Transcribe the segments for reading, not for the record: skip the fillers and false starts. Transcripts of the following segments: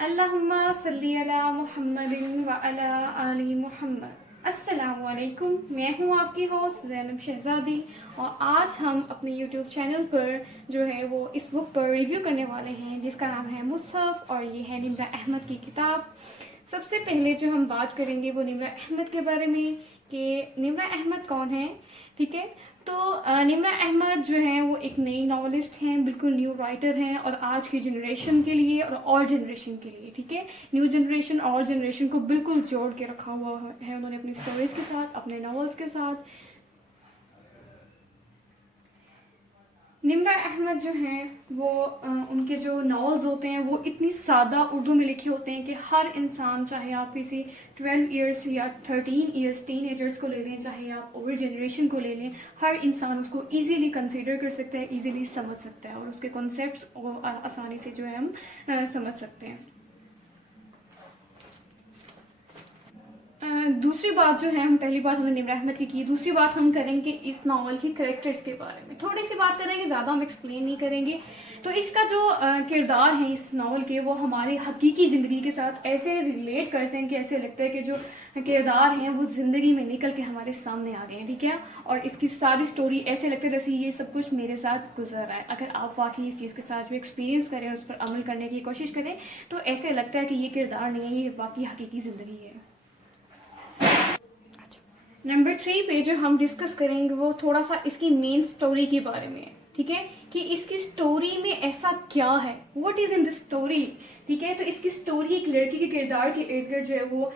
اللہم صلی علی محمد وعلی آل محمد۔ السلام علیکم، میں ہوں آپ کی ہوسٹ زینب شہزادی، اور آج ہم اپنے یوٹیوب چینل پر جو ہے وہ اس بک پر ریویو کرنے والے ہیں جس کا نام ہے مصحف، اور یہ ہے نمرہ احمد کی کتاب۔ سب سے پہلے جو ہم بات کریں گے وہ نمرہ احمد کے بارے میں کہ نمرہ احمد کون ہے، ٹھیک ہے۔ تو نمرہ احمد جو ہیں وہ ایک نئی ناولسٹ ہیں، بالکل نیو رائٹر ہیں، اور آج کی جنریشن کے لیے اور جنریشن کے لیے، ٹھیک ہے، نیو جنریشن اور جنریشن کو بالکل جوڑ کے رکھا ہوا ہے انہوں نے اپنی سٹوریز کے ساتھ، اپنے ناولس کے ساتھ۔ نمرہ احمد جو ہیں وہ ان کے جو ناولز ہوتے ہیں وہ اتنی سادہ اردو میں لکھے ہوتے ہیں کہ ہر انسان، چاہے آپ کسی 12 ایئرس یا 13 ایئرس ٹین ایجرس کو لے لیں، چاہے آپ اوور جنریشن کو لے لیں، ہر انسان اس کو ایزیلی کنسیڈر کر سکتا ہے، ایزیلی سمجھ سکتا ہے، اور اس کے کنسیپٹس آسانی سے جو ہے ہم سمجھ سکتے ہیں۔ دوسری بات جو ہے، ہم پہلی بات ہم نے نمرہ احمد کی دوسری بات ہم کریں گے اس ناول کی کریکٹرز کے بارے میں، تھوڑی سی بات کریں گے، زیادہ ہم ایکسپلین نہیں کریں گے۔ تو اس کا جو کردار ہے اس ناول کے، وہ ہماری حقیقی زندگی کے ساتھ ایسے ریلیٹ کرتے ہیں کہ ایسے لگتا ہے کہ جو کردار ہیں وہ زندگی میں نکل کے ہمارے سامنے آ گئے ہیں، ٹھیک ہے، اور اس کی ساری سٹوری ایسے لگتے ہے جیسے یہ سب کچھ میرے ساتھ گزر رہا ہے۔ اگر آپ واقعی اس چیز کے ساتھ جو ایکسپیرینس کریں، اس پر عمل کرنے کی کوشش کریں، تو ایسے لگتا ہے کہ یہ کردار نہیں ہے، یہ واقعی حقیقی زندگی ہے۔ نمبر 3 پہ جو ہم ڈسکس کریں گے وہ تھوڑا سا اس کی مین سٹوری کے بارے میں ہے، ٹھیک ہے، کہ اس کی سٹوری میں ایسا کیا ہے، what is in the story, ٹھیک ہے۔ تو اس کی سٹوری ایک لڑکی کے کردار کے ارد گرد جو ہے وہ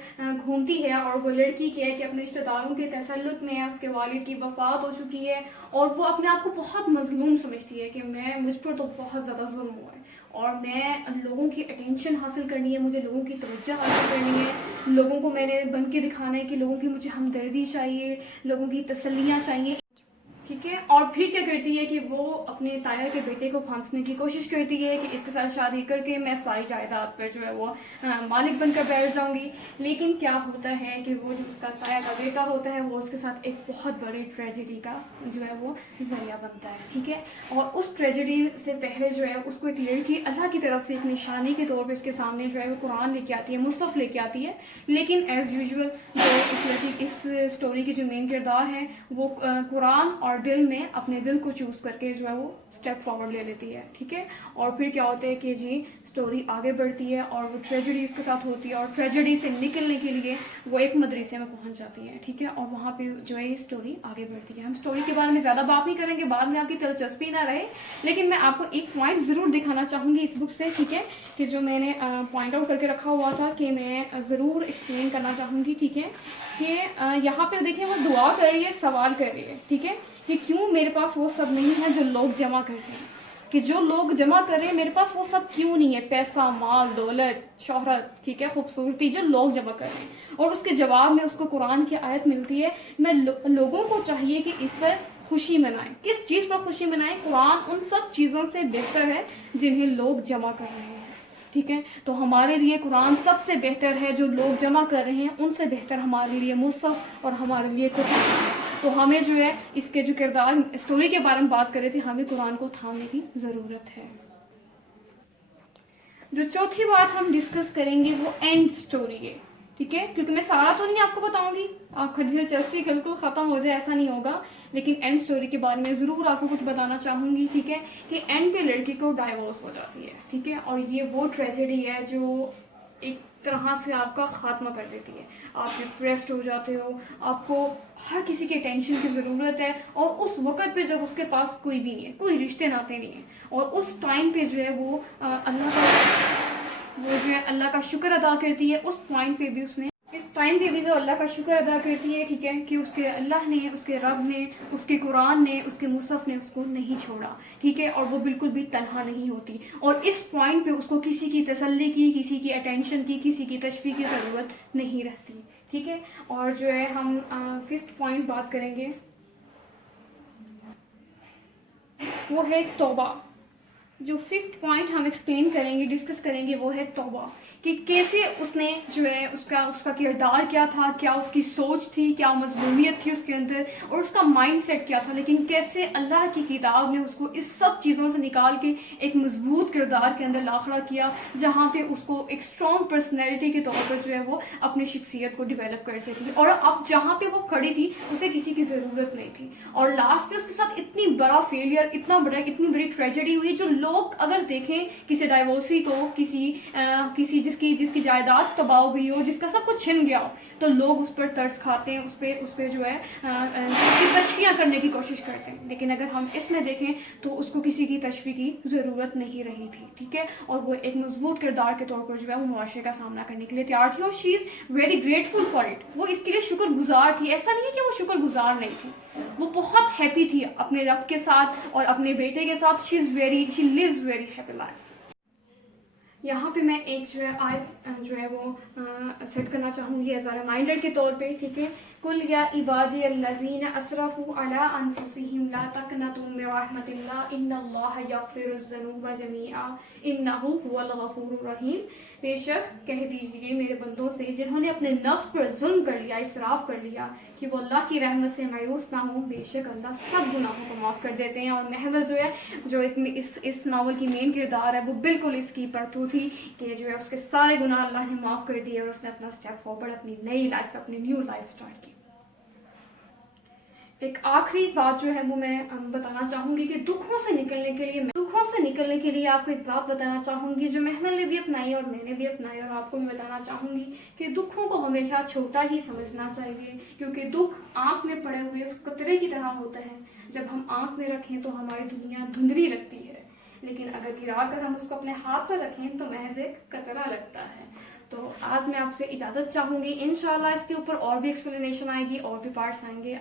گھومتی ہے، اور وہ لڑکی کیا ہے کہ اپنے رشتہ داروں کے تسلط میں ہے، اس کے والد کی وفات ہو چکی ہے، اور وہ اپنے آپ کو بہت مظلوم سمجھتی ہے کہ مجھ پر تو بہت زیادہ ظلم ہوا ہے، اور میں لوگوں کی اٹینشن حاصل کرنی ہے، مجھے لوگوں کی توجہ حاصل کرنی ہے، لوگوں کو میں نے بن کے دکھانا ہے کہ لوگوں کی مجھے ہمدردی چاہیے، لوگوں کی تسلیاں چاہیے، ٹھیک ہے۔ اور پھر کیا کرتی ہے کہ وہ اپنے تایا کے بیٹے کو پھانسنے کی کوشش کرتی ہے کہ اس کے ساتھ شادی کر کے میں ساری جائیداد پر جو ہے وہ مالک بن کر بیٹھ جاؤں گی۔ لیکن کیا ہوتا ہے کہ وہ جو اس کا تایا کا بیٹا ہوتا ہے وہ اس کے ساتھ ایک بہت بڑی ٹریجڈی کا جو ہے وہ ذریعہ بنتا ہے، ٹھیک ہے۔ اور اس ٹریجڈی سے پہلے جو ہے اس کو ایک لڑکی اللہ کی طرف سے ایک نشانی کے طور پہ اس کے سامنے جو ہے وہ قرآن لے کے آتی ہے، مصحف لے کے آتی ہے، لیکن ایز یوزول جو اس لڑکی اس اسٹوری کی جو مین کردار ہے وہ قرآن اور دل میں اپنے دل کو چوز کر کے جو ہے وہ اسٹیپ فارورڈ لے لیتی ہے، ٹھیک ہے۔ اور پھر کیا ہوتا ہے کہ جی اسٹوری آگے بڑھتی ہے، اور وہ ٹریجڈی اس کے ساتھ ہوتی ہے، اور ٹریجڈی سے نکلنے کے لیے وہ ایک مدرسے میں پہنچ جاتی ہے، ٹھیک ہے، اور وہاں پہ جو ہے یہ اسٹوری آگے بڑھتی ہے۔ ہم اسٹوری کے بارے میں زیادہ بات نہیں کریں گے، بعد میں آپ کی دلچسپی نہ رہے، لیکن میں آپ کو ایک پوائنٹ ضرور دکھانا چاہوں گی اس بک سے، ٹھیک ہے، کہ جو میں نے پوائنٹ آؤٹ کر کے رکھا ہوا تھا کہ میں ضرور ایکسپلین کرنا چاہوں گی، ٹھیک ہے، کہ یہاں پہ دیکھیں وہ دعا کر رہی ہے، سوال کر رہی ہے، ٹھیک ہے، کہ کیوں میرے پاس وہ سب نہیں ہے جو لوگ جمع کرتے ہیں، کہ جو لوگ جمع کر رہے ہیں میرے پاس وہ سب کیوں نہیں ہے، پیسہ، مال، دولت، شہرت، ٹھیک ہے، خوبصورتی، جو لوگ جمع کر رہے ہیں۔ اور اس کے جواب میں اس کو قرآن کی آیت ملتی ہے، میں لوگوں کو چاہیے کہ اس پر خوشی منائیں۔ کس چیز پر خوشی منائیں؟ قرآن ان سب چیزوں سے بہتر ہے جنہیں لوگ جمع کر رہے ہیں، ٹھیک ہے۔ تو ہمارے لیے قرآن سب سے بہتر ہے، جو لوگ جمع کر رہے ہیں ان سے بہتر ہمارے لیے مصحف اور ہمارے لیے قرآن ہے۔ تو ہمیں جو ہے اس کے جو کردار اسٹوری کے بارے میں بات کر رہے تھے، ہمیں قرآن کو تھامنے کی ضرورت ہے۔ جو چوتھی بات ہم ڈسکس کریں گے وہ اینڈ اسٹوری ہے، ٹھیک ہے، کیونکہ میں سارا تو نہیں آپ کو بتاؤں گی، آپ کا دلچسپی بالکل ختم ہو جائے ایسا نہیں ہوگا، لیکن اینڈ اسٹوری کے بارے میں ضرور آپ کو کچھ بتانا چاہوں گی، ٹھیک ہے، کہ اینڈ پہ لڑکی کو ڈائیورس ہو جاتی ہے، ٹھیک ہے، اور یہ وہ ٹریجڈی ہے جو ایک طرح سے آپ کا خاتمہ کر دیتی ہے، آپ ڈپریسڈ ہو جاتے ہو، آپ کو ہر کسی کے ٹینشن کی ضرورت ہے، اور اس وقت پہ جب اس کے پاس کوئی بھی نہیں ہے، کوئی رشتے ناتے نہیں ہیں، اور اس ٹائم پہ جو ہے وہ اللہ کا شکر ادا کرتی ہے، اس پوائنٹ پہ بھی اس نے اس ٹائم پہ بھی وہ اللہ کا شکر ادا کرتی ہے، ٹھیک ہے، کہ اس کے اللہ نے، اس کے رب نے، اس کے قرآن نے، اس کے مصحف نے اس کو نہیں چھوڑا، ٹھیک ہے، اور وہ بالکل بھی تنہا نہیں ہوتی، اور اس پوائنٹ پہ اس کو کسی کی تسلی کی، کسی کی اٹینشن کی، کسی کی تشفیع کی ضرورت نہیں رہتی، ٹھیک ہے۔ اور جو ہے ہم 5th پوائنٹ بات کریں گے وہ ہے توبہ، جو 5th پوائنٹ ہم ایکسپلین کریں گے، ڈسکس کریں گے، وہ ہے توبہ، کہ کیسے اس نے جو ہے اس کا کردار کیا تھا، کیا اس کی سوچ تھی، کیا مظلومیت تھی اس کے اندر، اور اس کا مائنڈ سیٹ کیا تھا، لیکن کیسے اللہ کی کتاب نے اس کو اس سب چیزوں سے نکال کے ایک مضبوط کردار کے اندر لا کھڑا کیا، جہاں پہ اس کو ایک اسٹرانگ پرسنالٹی کے طور پر جو ہے وہ اپنی شخصیت کو ڈیولپ کر سکی، اور اب جہاں پہ وہ کھڑی تھی اسے کسی کی ضرورت نہیں تھی، اور لاسٹ پہ اس کے ساتھ اتنی بڑا فیلئر، اتنی بڑی ٹریجڈی ہوئی، جو لوگ اگر دیکھیں کسی ڈائیورسی کو، کسی جس کی جائیداد تباہ ہو گئی ہو، جس کا سب کچھ چھن گیا ہو، تو لوگ اس پر ترس کھاتے ہیں، اس پہ جو ہے اس کی تشفیہ کرنے کی کوشش کرتے ہیں، لیکن اگر ہم اس میں دیکھیں تو اس کو کسی کی تشفیہ کی ضرورت نہیں رہی تھی، ٹھیک ہے، اور وہ ایک مضبوط کردار کے طور پر جو ہے وہ معاشرے کا سامنا کرنے کے لیے تیار تھی، اور she is very grateful for it, وہ اس کے لیے شکر گزار تھی، ایسا نہیں ہے کہ وہ شکر گزار نہیں تھی، وہ بہت ہیپی تھی اپنے رب کے ساتھ اور اپنے بیٹے کے ساتھ، شی لیوز ویری ہیپی لائف۔ یہاں پہ میں ایک جو ہے آیت جو ہے وہ سیٹ کرنا چاہوں گی ایز اے ریمائنڈر کے طور پہ، ٹھیک ہے، قل یا عبادی الذین اسرفوا علی انفسہم لا تقنطوا من رحمۃ اللہ ان اللہ یغفر الذنوب جميعا انہ هو الغفور الرحیم، بے شک کہہ دیجئے میرے بندوں سے جنہوں نے اپنے نفس پر ظلم کر لیا، اسراف کر لیا، کہ وہ اللہ کی رحمت سے مایوس نہ ہوں، بے شک اللہ سب گناہوں کو معاف کر دیتے ہیں۔ اور محول جو ہے جو اس ناول کی مین کردار ہے وہ بالکل اس کی پرتو تھی کہ جو ہے اس کے سارے گناہ اللہ نے معاف کر دیے اور اس نے اپنا اسٹیپ فارورڈ، اپنی نئی لائف، اپنی نیو لائف اسٹارٹ کی۔ ایک آخری بات جو ہے وہ میں بتانا چاہوں گی کہ دکھوں سے نکلنے کے لیے آپ کو ایک بات بتانا چاہوں گی جو محمل نے بھی اپنائی اور میں نے بھی اپنائی، اور آپ کو بھی بتانا چاہوں گی کہ دکھوں کو ہمیشہ چھوٹا ہی سمجھنا چاہیے، کیونکہ دکھ آنکھ میں پڑے ہوئے اس قطرے کی طرح ہوتا ہے، جب ہم آنکھ میں رکھیں تو ہماری دنیا دھندلی لگتی ہے، لیکن اگر گرا کر ہم اس کو اپنے ہاتھ پر رکھیں تو محض ایک قطرہ لگتا ہے۔ تو آج میں آپ سے اجازت چاہوں گی، انشاءاللہ اس کے اوپر اور بھی ایکسپلینیشن آئے گی، اور بھی پارٹس آئیں گے۔